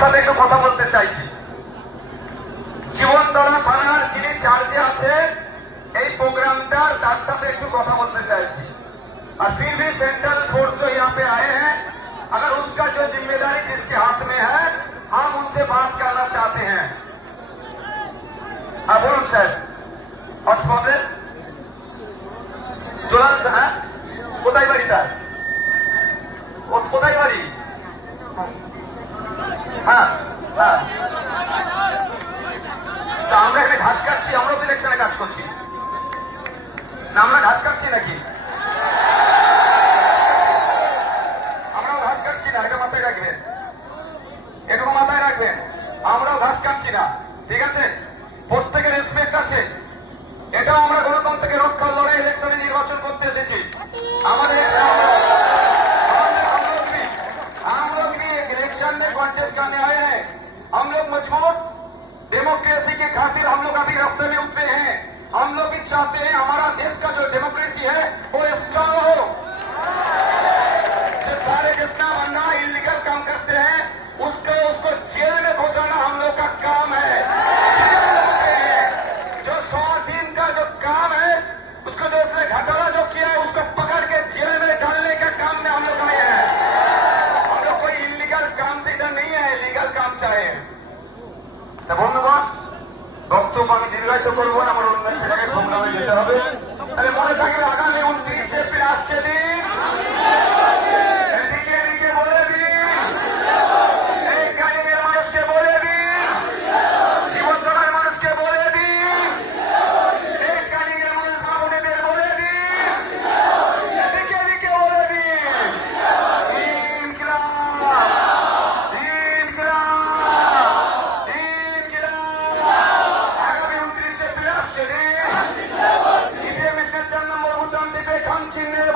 সাথে একটু কথা বলতে চাইছি। জীবনতলা থানার যিনি চার্জে আছে এই প্রোগ্रामটা, তার साथ একটু কথা বলতে চাইছি। और फिर भी सेंट्रल फोर्स जो यहाँ पे आए हैं, अगर उसका जो जिम्मेदारी जिसके हाथ में है, हम उनसे बात करना चाहते हैं। हाँ बोलूं सर, हॉटस्पॉट जोलान है কোথায় বাড়ি তার? ও কোথায় বাড়ি? হ্যাঁ হ্যাঁ, তো আমরা এখানে ঘাস কাটছি, আমরা তো ইলেকশনে কাজ করছি না, আমরা ঘাস কাটছি নাকি? আমরাও ঘাস কাটছি না, এটা মাথায় রাখবেন, এটুকু মাথায় রাখবেন। আমরাও ঘাস কাটছি না, ঠিক আছে? প্রত্যেকের রেসপেক্ট আছে, এটাও আমরা গণতন্ত্রকে রক্ষার লড়াই ইলেকশনে নির্বাচন করতে এসেছি। আমাদের हम लोग भी इलेक्शन में कॉन्टेस्ट करने आए हैं। हम लोग मजबूत डेमोक्रेसी की खातिर हम लोग अभी रास्ते में उतरे हैं। हम लोग भी चाहते हैं हमारा देश का जो डेमोक्रेसी है वो स्ट्रांग हो। जो सारे जितना बंदा इलीगल काम करते हैं उसको जेल में घुसाना हम लोग का काम है। जो 100 दिन का जो काम है उसको जो उसने घोटाला जो किया है उसको पकड़ के जेल में डालने का काम में हम लोग आए हैं। हम लोग कोई इलीगल काम से इधर नहीं है, लीगल काम से आए हैं। तो বন্ধুগণ, বক্তব্য আমি দীর্ঘায়িত করবো না, আমার অন্য জায়গায় প্রোগ্রামে যেতে হবে। তাহলে মনে থাকবে আগামী 29 এপ্রিল আসছে দিন, এদিকে এদিকে বলে দিন, এই কালিমের মানুষকে বলে দিন, জীবনতলার মানুষকে বলে দিন, এই কালিমের মানুষ বাবুনেদের বলে দিন, এদিকে এদিকে বলে দিন, ইনকিলাব ইনকিলাব ইনকিলাব। আগামী 29 এপ্রিল আসছে দিন, ইভিএম এর 4 নম্বর বুথ দিকে খাম চিহ্নের